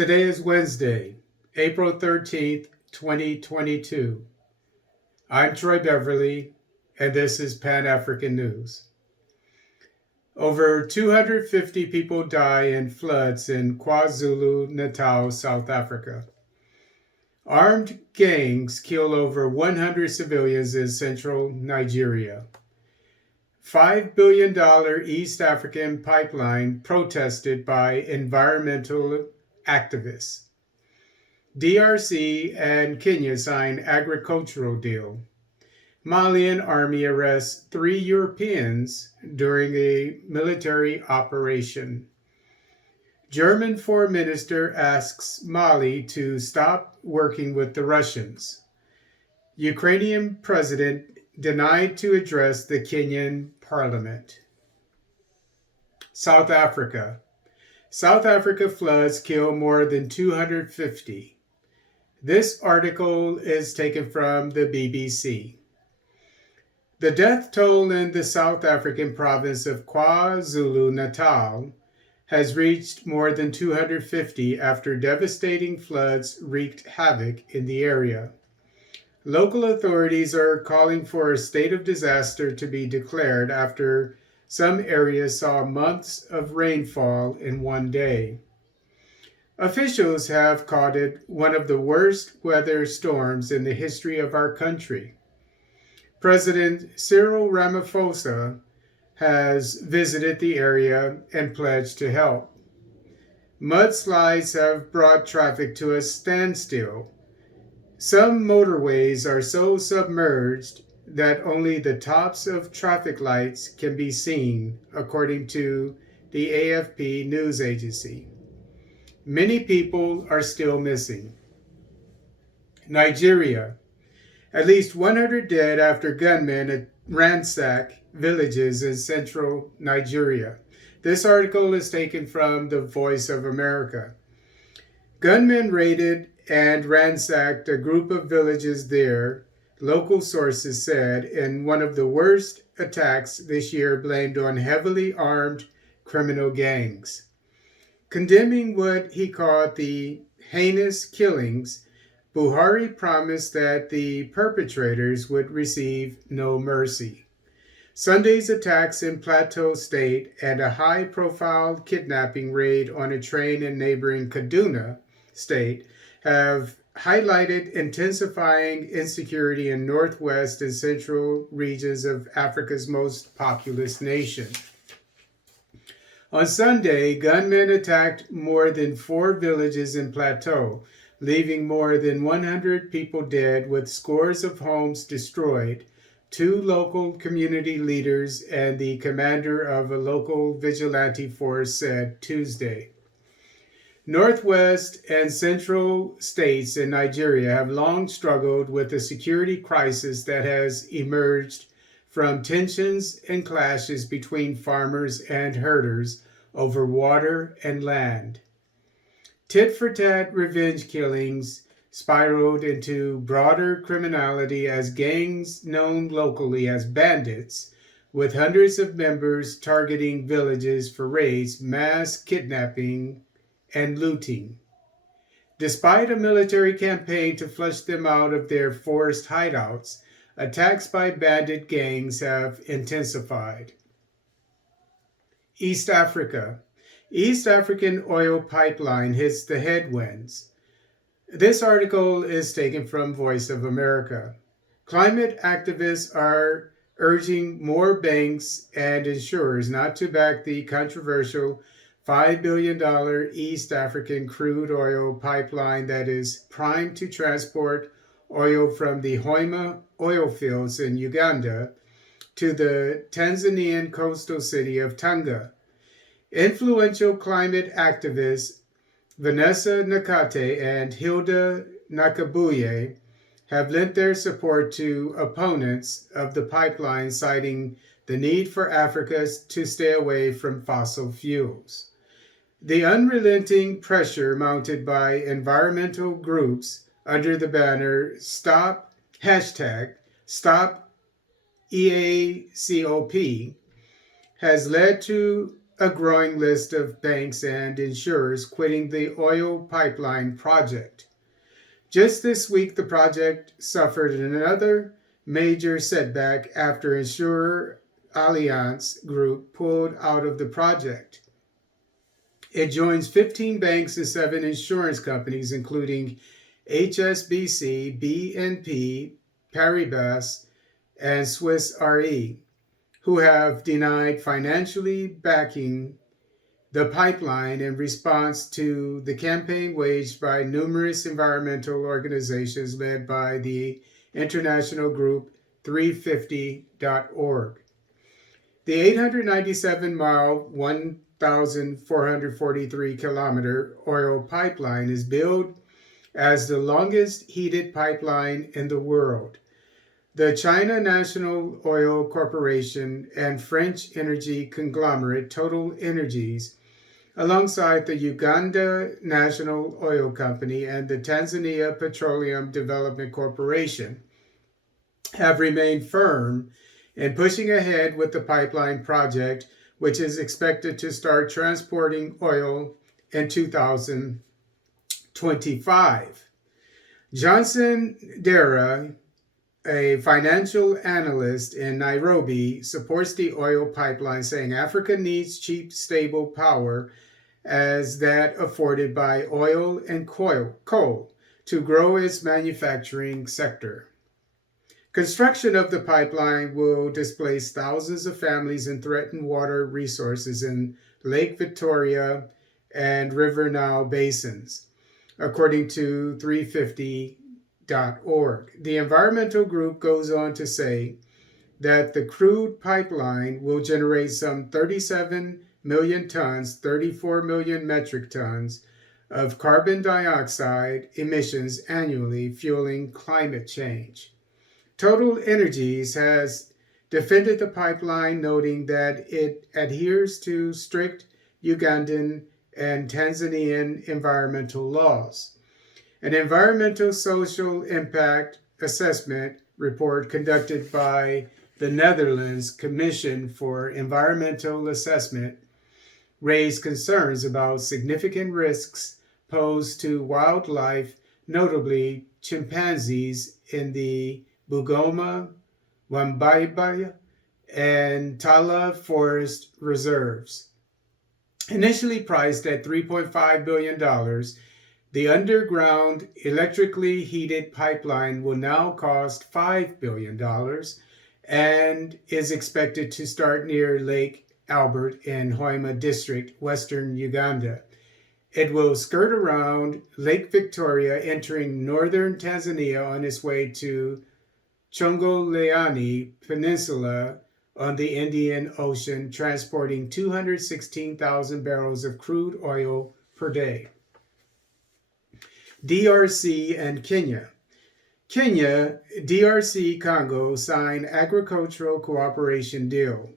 Today is Wednesday, April 13th, 2022. I'm Troy Beverly, and this is Pan-African News. Over 250 people die in floods in KwaZulu-Natal, South Africa. Armed gangs kill over 100 civilians in central Nigeria. $5 billion East African pipeline protested by environmental activists. DRC and Kenya sign agricultural deal. Malian army arrests 3 Europeans during a military operation. German foreign minister asks Mali to stop working with the Russians. Ukrainian president denied to address the Kenyan parliament. South Africa. South Africa floods kill more than 250. This article is taken from the BBC. The death toll in the South African province of KwaZulu-Natal has reached more than 250 after devastating floods wreaked havoc in the area. Local authorities are calling for a state of disaster to be declared after some areas saw months of rainfall in one day. Officials have called it one of the worst weather storms in the history of our country. President Cyril Ramaphosa has visited the area and pledged to help. Mudslides have brought traffic to a standstill. Some motorways are so submerged that only the tops of traffic lights can be seen, according to the AFP news agency. Many people are still missing. Nigeria. At least 100 dead after gunmen ransack villages in central Nigeria. This article is taken from the Voice of America. Gunmen raided and ransacked a group of villages there, local sources said, in one of the worst attacks this year blamed on heavily armed criminal gangs. Condemning what he called the heinous killings, Buhari promised that the perpetrators would receive no mercy. Sunday's attacks in Plateau State and a high-profile kidnapping raid on a train in neighboring Kaduna State have highlighted intensifying insecurity in northwest and central regions of Africa's most populous nation. On Sunday, gunmen attacked more than 4 villages in Plateau, leaving more than 100 people dead with scores of homes destroyed, 2 local community leaders and the commander of a local vigilante force said Tuesday. Northwest and central states in Nigeria have long struggled with a security crisis that has emerged from tensions and clashes between farmers and herders over water and land. Tit-for-tat revenge killings spiraled into broader criminality as gangs known locally as bandits, with hundreds of members targeting villages for raids, mass kidnapping, and looting. Despite a military campaign to flush them out of their forest hideouts, attacks by bandit gangs have intensified. East Africa. East African oil pipeline hits the headwinds. This article is taken from Voice of America. Climate activists are urging more banks and insurers not to back the controversial $5 billion East African crude oil pipeline that is primed to transport oil from the Hoima oil fields in Uganda to the Tanzanian coastal city of Tanga. Influential climate activists Vanessa Nakate and Hilda Nakabuye have lent their support to opponents of the pipeline, citing the need for Africa to stay away from fossil fuels. The unrelenting pressure mounted by environmental groups under the banner Stop EACOP has led to a growing list of banks and insurers quitting the oil pipeline project. Just this week, the project suffered another major setback after insurer Allianz Group pulled out of the project. It joins 15 banks and 7 insurance companies, including HSBC, BNP Paribas, and Swiss Re, who have denied financially backing the pipeline in response to the campaign waged by numerous environmental organizations led by the international group 350.org. The 897-mile, 1,443-kilometer oil pipeline is billed as the longest heated pipeline in the world. The China National Oil Corporation and French energy conglomerate Total Energies, alongside the Uganda National Oil Company and the Tanzania Petroleum Development Corporation, have remained firm in pushing ahead with the pipeline project, which is expected to start transporting oil in 2025. Johnson Dara, a financial analyst in Nairobi, supports the oil pipeline, saying Africa needs cheap, stable power as that afforded by oil and coal to grow its manufacturing sector. Construction of the pipeline will displace thousands of families and threaten water resources in Lake Victoria and River Nile basins, according to 350.org. The environmental group goes on to say that the crude pipeline will generate some 37 million tons, 34 million metric tons of carbon dioxide emissions annually, fueling climate change. Total Energies has defended the pipeline, noting that it adheres to strict Ugandan and Tanzanian environmental laws. An environmental social impact assessment report conducted by the Netherlands Commission for Environmental Assessment raised concerns about significant risks posed to wildlife, notably chimpanzees in the Bugoma, Wambaibaya, and Tala forest reserves. Initially priced at $3.5 billion, the underground electrically heated pipeline will now cost $5 billion and is expected to start near Lake Albert in Hoima District, western Uganda. It will skirt around Lake Victoria, entering northern Tanzania on its way to Chongoleani Peninsula on the Indian Ocean, transporting 216,000 barrels of crude oil per day. DRC and Kenya. DRC, Congo signed agricultural cooperation deal.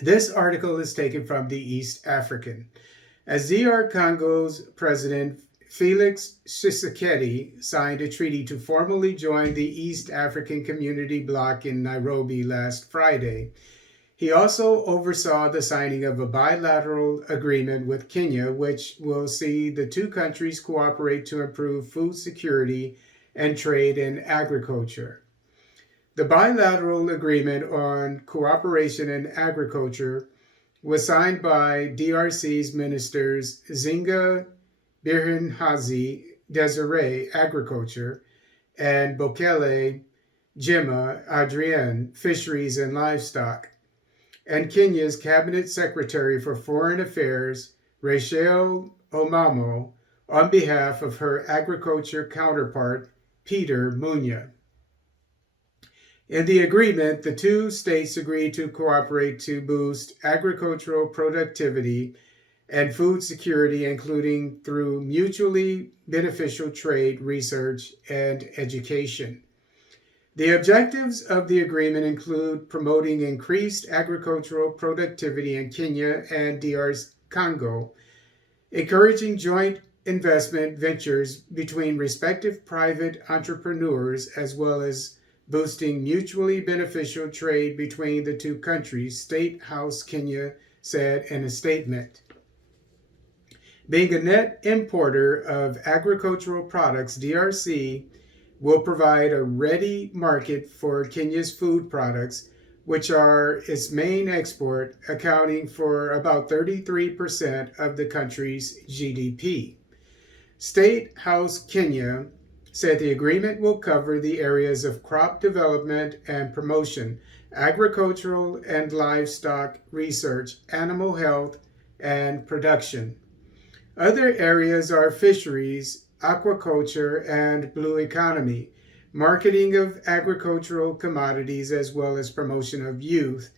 This article is taken from the East African. As DR Congo's President Felix Tshisekedi signed a treaty to formally join the East African Community Bloc in Nairobi last Friday, he also oversaw the signing of a bilateral agreement with Kenya, which will see the two countries cooperate to improve food security and trade in agriculture. The bilateral agreement on cooperation in agriculture was signed by DRC's ministers Zinga Birhinhazi Desiree, Agriculture, and Bokele Jima Adrienne, Fisheries and Livestock, and Kenya's Cabinet Secretary for Foreign Affairs, Rachel Omamo, on behalf of her agriculture counterpart, Peter Munya. In the agreement, the two states agreed to cooperate to boost agricultural productivity and food security, including through mutually beneficial trade, research, and education. The objectives of the agreement include promoting increased agricultural productivity in Kenya and DR Congo, encouraging joint investment ventures between respective private entrepreneurs, as well as boosting mutually beneficial trade between the two countries, State House Kenya said in a statement. Being a net importer of agricultural products, DRC will provide a ready market for Kenya's food products, which are its main export, accounting for about 33% of the country's GDP. State House Kenya said the agreement will cover the areas of crop development and promotion, agricultural and livestock research, animal health, and production. Other areas are fisheries, aquaculture, and blue economy, marketing of agricultural commodities, as well as promotion of youth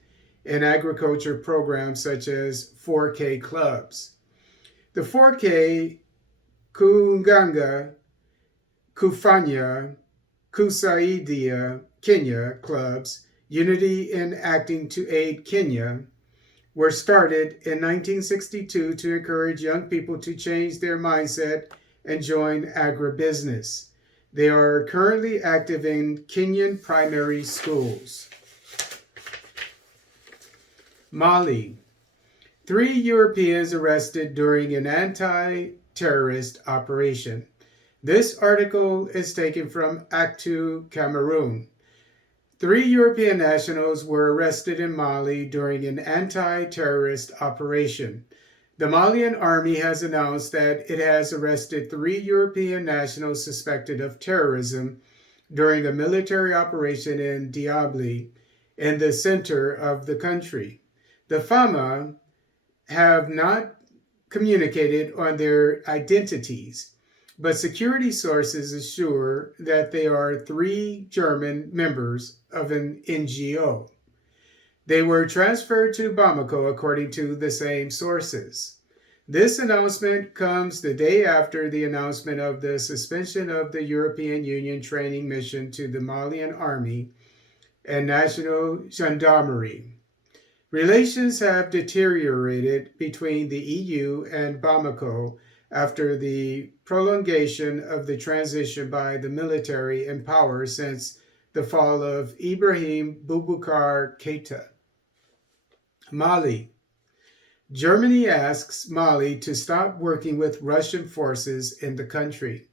in agriculture programs such as 4K clubs. The 4K Kunganga, Kufanya, Kusaidia Kenya clubs, Unity in Acting to Aid Kenya, were started in 1962 to encourage young people to change their mindset and join agribusiness. They are currently active in Kenyan primary schools. Mali. 3 Europeans arrested during an anti-terrorist operation. This article is taken from Actu Cameroon. 3 European nationals were arrested in Mali during an anti-terrorist operation. The Malian army has announced that it has arrested 3 European nationals suspected of terrorism during a military operation in Diabli, in the center of the country. The FAMA have not communicated on their identities, but security sources assure that they are 3 German members of an NGO. They were transferred to Bamako, according to the same sources. This announcement comes the day after the announcement of the suspension of the European Union training mission to the Malian Army and National Gendarmerie. Relations have deteriorated between the EU and Bamako after the prolongation of the transition by the military in power since the fall of Ibrahim Boubacar Keïta. Mali. Germany asks Mali to stop working with Russian forces in the country.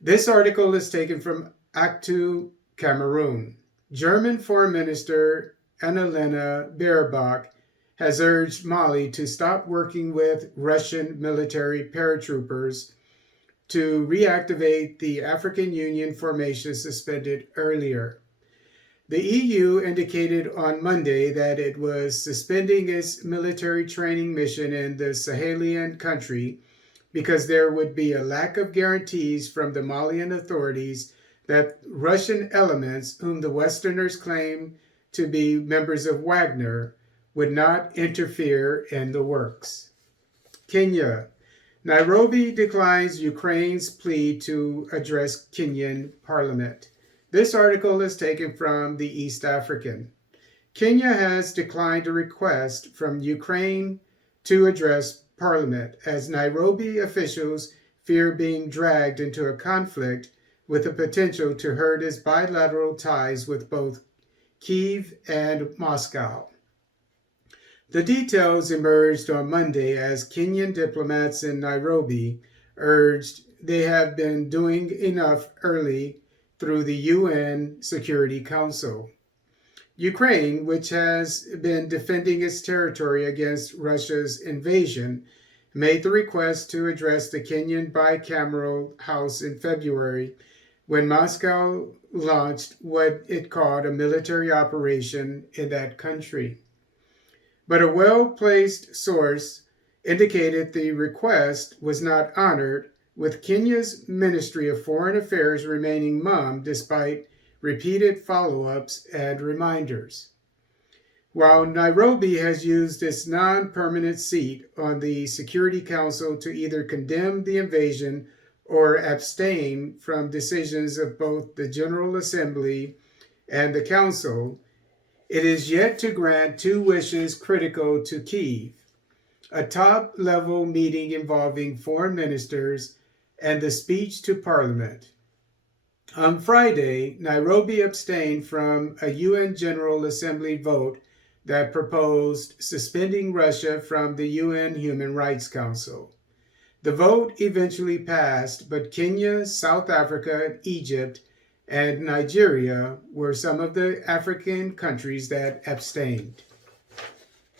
This article is taken from Actu Cameroon. German Foreign Minister Annalena Baerbock has urged Mali to stop working with Russian military paratroopers to reactivate the African Union formation suspended earlier. The EU indicated on Monday that it was suspending its military training mission in the Sahelian country because there would be a lack of guarantees from the Malian authorities that Russian elements, whom the Westerners claim to be members of Wagner, would not interfere in the works. Kenya. Nairobi declines Ukraine's plea to address Kenyan parliament. This article is taken from the East African. Kenya has declined a request from Ukraine to address parliament as Nairobi officials fear being dragged into a conflict with the potential to hurt its bilateral ties with both Kyiv and Moscow. The details emerged on Monday as Kenyan diplomats in Nairobi urged they have been doing enough early through the UN Security Council. Ukraine, which has been defending its territory against Russia's invasion, made the request to address the Kenyan bicameral House in February when Moscow launched what it called a military operation in that country. But a well-placed source indicated the request was not honored, with Kenya's Ministry of Foreign Affairs remaining mum despite repeated follow-ups and reminders. While Nairobi has used its non-permanent seat on the Security Council to either condemn the invasion or abstain from decisions of both the General Assembly and the Council, it is yet to grant 2 wishes critical to Kyiv: a top-level meeting involving foreign ministers and the speech to Parliament. On Friday, Nairobi abstained from a UN General Assembly vote that proposed suspending Russia from the UN Human Rights Council. The vote eventually passed, but Kenya, South Africa, Egypt, and Nigeria were some of the African countries that abstained.